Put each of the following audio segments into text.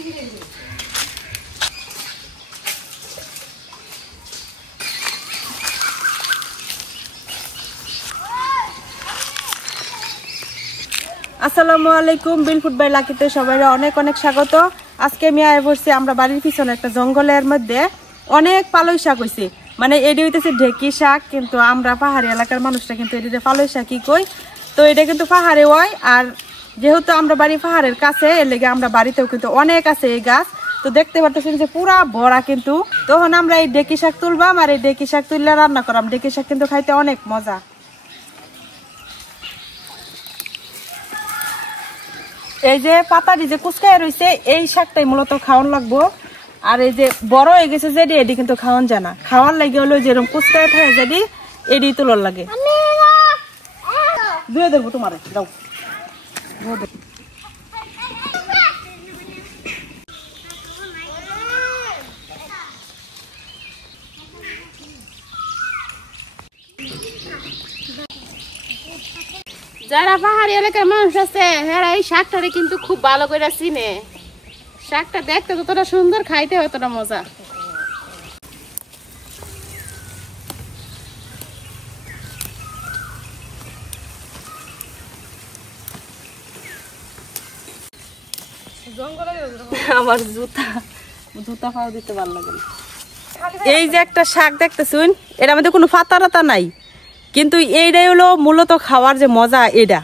আসসালামু আলাইকুম, বিলফুড বাই লাকিতে সবাইকে অনেক অনেক স্বাগত। আজকে আমি আয় পড়ছি আমরা বাড়ির পিছনে একটা জঙ্গলের মধ্যে অনেক পালই শাক হয়েছে। মানে এটি হইতেছে ঢেকি শাক, কিন্তু আমরা পাহাড়ি এলাকার মানুষরা কিন্তু এটিতে পালই শাকই কই। তো এটা কিন্তু পাহাড়ে হয়, আর যেহেতু আমরা বাড়ি পাহাড়ের কাছে, এর লেগে আমরা বাড়িতেও কিন্তু অনেক আছে এই গাছ। তো দেখতে পাচ্ছেন যে পুরা ভরা, কিন্তু তখন আমরা এই ঢেকি শাক তুলবাম, আর এই ঢেকি শাক তুললে রান্না করাম। ঢেকি শাক কিন্তু খাইতে অনেক মজা। এই যে পাতাটি যে কুচকায় রয়েছে, এই শাকটাই মূলত খাওয়ান লাগবো। আর এই যে বড় হয়ে গেছে যেটি, এটি কিন্তু খাওয়ান যায় না। খাওয়ার লাগে হলো যেরকম কুচকায় থাকে যেটি, এটি তোলার লাগে। ধুয়ে দেবো তোমার, যাও যারা পাহাড়ি এলাকার মানুষ আছে হ্যাঁ এই শাকটারে কিন্তু খুব ভালো করে চিনে। শাকটা দেখতে যতটা সুন্দর, খাইতে ততটা মজা। আমার জুতা পাওয়া দিতে ভালো লাগে না। এই যে একটা শাক দেখতেছুন, এর মধ্যে কোনো পাতা টাতা নাই, কিন্তু এইটাই হলো মূলত খাওয়ার যে মজা এটা।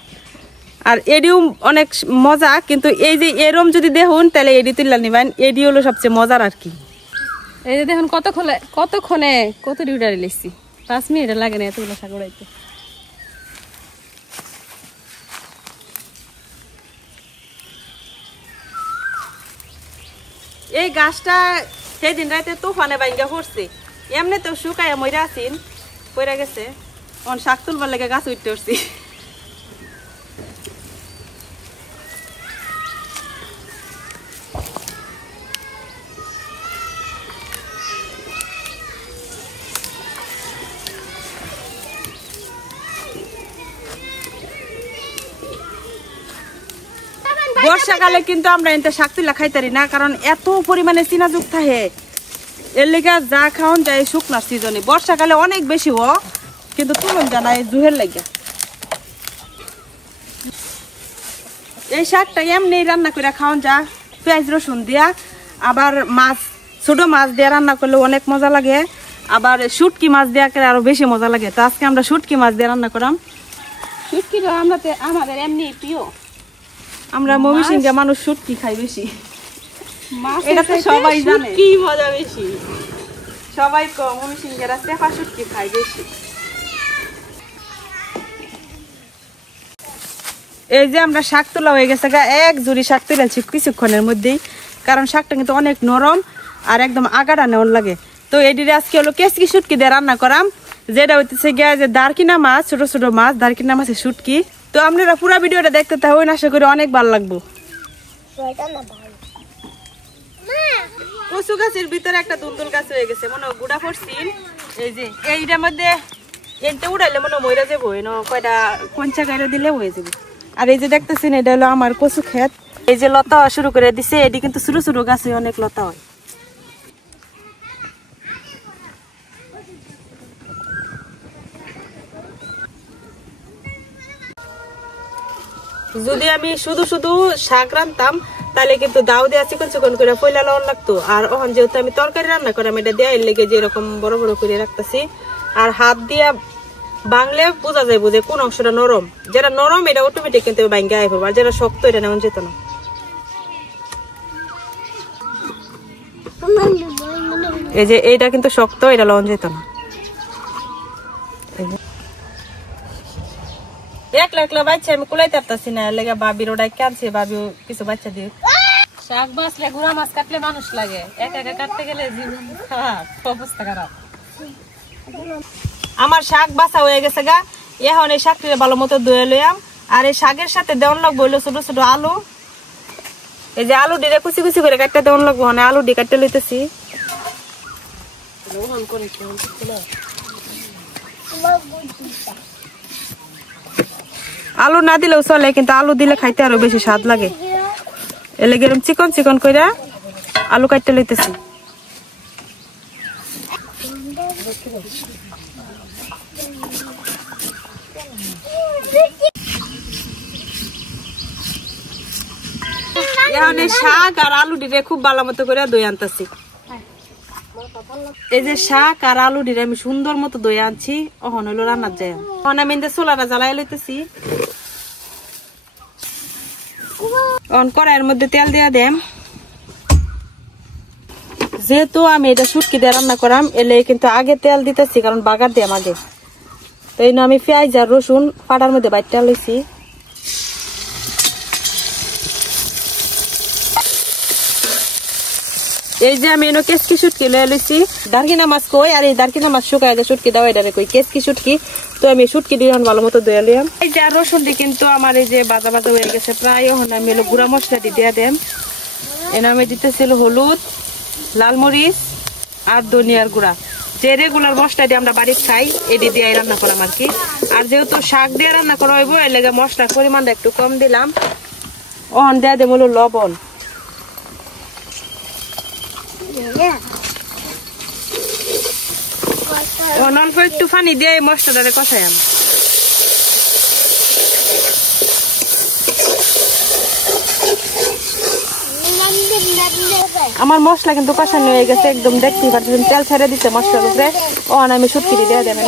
আর এডিও অনেক মজা, কিন্তু এই যে এরম যদি দেখুন তাহলে এডি তুললা নিবেন, এডি হলো সবচেয়ে মজার আর কি। এই যে দেখুন কতক্ষণে কত ডিউটারি লিখছি, 5 মিনিট লাগে না এতগুলো শাক উড়াইতে। এই গাছটা সেদিন রাতে তুফানে ভাঙ্গা পড়ছে, এমনি তো শুকায় মইরা আসিন পইরা গেছে। অন শাক তুলবার লেগে গাছ উঠতে উঠছি। বর্ষাকালে কিন্তু আমরা এতে শাক তুলা খাইতারি না, কারণ এত পরিমাণে চিনা যুগ থাকে। এর লেগে যা খাওয়ান যায় শুকনার সিজনে। বর্ষাকালে অনেক বেশি হ, কিন্তু তুলন জানাই জুহের লাগে। এই শাকটা এমনি রান্না করে খাওয়ান যা, পেঁয়াজ রসুন দিয়া। আবার মাছ, ছোট মাছ দিয়ে রান্না করলে অনেক মজা লাগে। আবার শুটকি মাছ দেওয়া করে আরো বেশি মজা লাগে। তো আজকে আমরা শুটকি মাছ দিয়ে রান্না করাম। শুটকি আমাদের এমনি প্রিয়। আমরা ময়মনসিংহের মানুষ শুটকি খাই বেশি, এটা তো সবাই জানে। কি মজা বেশি, সবাই ময়মনসিংহের চেপা শুটকি খাই বেশি। এই যে আমরা শাক তোলা হয়ে গেছে, এক জুড়ি শাক তুলেছি কিছুক্ষণের মধ্যেই, কারণ শাকটা কিন্তু অনেক নরম আর একদম আগাটা নেওয়ার লাগে। তো এদিকে আজকে হলো কেসকি শুটকি দিয়ে রান্না করাম, যেটা হইতেছে গিয়া যে দারকিনা মাছ, ছোট ছোট মাছ, দারকিনা মাছের শুটকি। তো আপনারা পুরো ভিডিওটা দেখতে থাকুন, আশা করি অনেক ভালো লাগবো। কচু গাছের ভিতরে একটা দুলদুল গাছ হয়ে গেছে, মনে গুড়া পড়ছিল। এই যে এইটার মধ্যে এনতে উড়াইলে মনে মইরা যাবো, এনে কয়টা কঞ্চা গাইরা দিলে হয়ে যাবে। আর এই যে দেখতেছেন, এটা হলো আমার কচু ক্ষেত। এই যে লতা শুরু করে দিছে, এটি কিন্তু ছোট ছোট গাছে অনেক লতা হয়। যদি আমি শুধু শুধু শাক রান্তাম তাহলে কিন্তু দাও দেওয়া চিকন চিকন করে পয়লা লওয়ার লাগতো। আর ওখান যেহেতু আমি তরকারি রান্না করাম, এটা দেওয়ার লেগে যে এরকম বড় বড় করে রাখতেছি। আর হাত দিয়া বাংলে বোঝা যাইব যে কোন অংশটা নরম। যেটা নরম এটা অটোমেটিক কিন্তু ভাঙ্গা আইব, আর যেটা শক্ত এটা নেওয়া যেত না। এই যে এইটা কিন্তু শক্ত, এটা লওয়া যেত না। একলা একলা বাচ্চা আমি কুলাইতে পারতাছি না, লেগে বাবির ওটাই কানছে, বাবিও কিছু বাচ্চা দিয়ে। শাক বাঁচলে গুড়া মাছ কাটলে মানুষ লাগে, একা একা কাটতে গেলে জীবন খারাপ, অবস্থা খারাপ। আমার শাক বাছা হয়ে গেছে গা, এখন এই শাকটা ভালো মতো ধুয়ে লইয়াম। আর এই শাকের সাথে দেওয়ান লাগবো হইলো ছোট ছোট আলু। এই যে আলু দিয়ে কুচি কুচি করে কাটতে দেওয়ান লাগবো, মানে আলু দিয়ে কাটতে লইতেছি। আলু না দিলেও চলে, কিন্তু আলু দিলে খাইতে আরো বেশি স্বাদ লাগে। এলে গেলাম চিকন চিকন কইরা আলু কাটতে লইতেছি। এখন শাক আর আলু ডিরে খুব ভালো মতো করে দই আনতেছি। এই যে শাক আর আলু ডিরে আমি সুন্দর মতো দই আনছি। ওহন হলো রান্নার যায়। এখন আমি চুলাটা জ্বালাই লইতেছি। এখন কড়াইয়ের মধ্যে তেল দিয়া দেম। যেহেতু আমি এটা শুটকি দিয়ে রান্না করাম এলে কিন্তু আগে তেল দিতেছি, কারণ বাগার দিয়াম আগে। তো এই আমি পেঁয়াজ আর রসুন ফাটার মধ্যে বাইটটা লইছি। এই যে আমি এনে কেসকি শুটকি লয়ে লইছি। দারকিনা মাছ কই, আর এই দারকিনা মাছ শুকায় যে শুটকি দাও এটা কই কেসকি শুটকি। তো আমি শুটকি দিয়ে ভালো মতো ধুয়ে লিয়াম। এই যে রসুন দিয়ে কিন্তু আমার এই যে বাজা বাজা হয়ে গেছে প্রায়। এখন আমি এলো গুঁড়া মশলা দিয়ে দেম। এনে আমি দিতেছিল হলুদ, লাল মরিচ আর ধনিয়ার গুঁড়া, যে রেগুলার মশলা দিয়ে আমরা বাড়িতে খাই এটি দিয়ে রান্না করলাম আর কি। আর যেহেতু শাক দিয়ে রান্না করা হইব এর লেগে মশলার পরিমাণটা একটু কম দিলাম। ওহন দেয়া দেব হলো লবণ। অল্প একটু পানি দিয়ে মশলাটারে কষাইম। আমার মশলা কিন্তু কষানো হয়ে গেছে একদম, দেখতেই পাচ্ছেন তেল ছেড়ে দিচ্ছে মশলার উপরে। ওখানে আমি শুটকি দিয়ে দেব।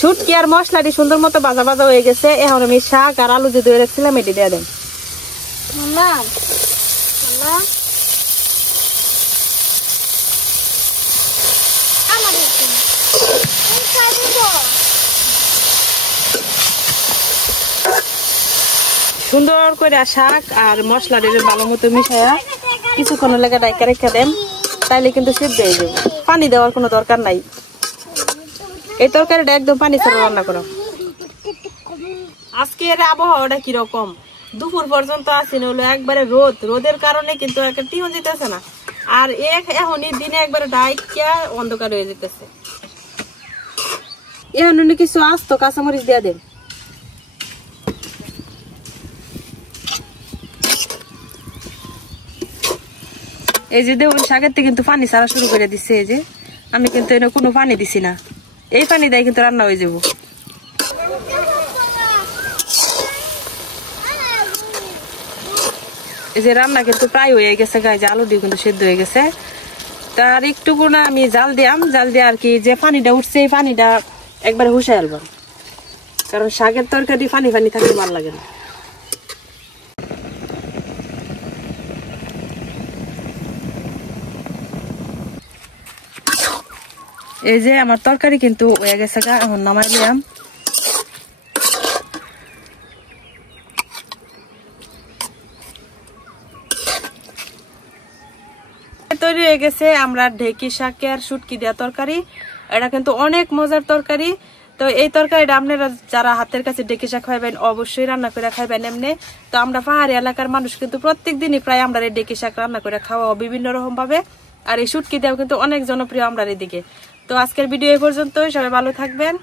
শুটকি আর মশলাটি সুন্দর মতো ভাজা ভাজা হয়ে গেছে। এখন আমি শাক আর আলু যে ধুয়ে রাখছিলাম এটি দিয়ে দেব। সুন্দর করে শাক আর মশলা দিয়ে ভালো মতো মিশাইয়া কিছুক্ষণ লেগে ডাইকা রেখে দেন, তাইলে কিন্তু সিদ্ধ হয়ে যাবে। পানি দেওয়ার কোনো দরকার নাই। এই তরকারিটা একদম পানি ছাড়া রান্না করো। আজকে এর আবহাওয়াটা কিরকম, দুপুর পর্যন্ত আসেন হলো একবারে রোদ। রোদের কারণে কিন্তু একটা টিউন যেতেছে না। আর এখনই দিনে একবারে ডাইকা অন্ধকার হয়ে যেতেছে। এখন কিছু আস্ত কাঁচামরিচ দিয়ে দেন। এই যে দেখুন শাকের থেকে কিন্তু পানি ছাড়া শুরু করে দিচ্ছে। এই যে আমি কিন্তু এনে কোনো পানি দিছি না, এই পানি দিয়ে কিন্তু রান্না হয়ে যাব। এই যে রান্না কিন্তু প্রায় হয়ে গেছে গায়ে, যে আলু দিয়ে কিন্তু সেদ্ধ হয়ে গেছে। তার একটু না আমি জাল দিয়াম, জাল দিয়ে আর কি যে পানিটা উঠছে এই পানিটা একবারে হুসাই আলবাম, কারণ শাকের তরকারি পানি পানি থাকলে ভালো লাগে না। এই যে আমার তরকারি কিন্তু হয়ে গেছে, এখন নামাই দিলাম। তৈরি হয়ে গেছে আমরা ঢেকি শাকের শুটকি দেওয়া তরকারি। এটা কিন্তু অনেক মজার তরকারি। তো এই তরকারিটা আপনারা যারা হাতের কাছে ঢেকি শাক খাইবেন অবশ্যই রান্না করে খাইবেন এমনি। তো আমরা পাহাড়ি এলাকার মানুষ কিন্তু প্রত্যেক দিনই প্রায় আমরা এই ঢেকি শাক রান্না করে খাওয়া বিভিন্ন রকম ভাবে। আর এই শুটকি দেওয়া কিন্তু অনেক জনপ্রিয় আমরা এদিকে। তো আজকের ভিডিও এই পর্যন্তই, সবাই ভালো থাকবেন।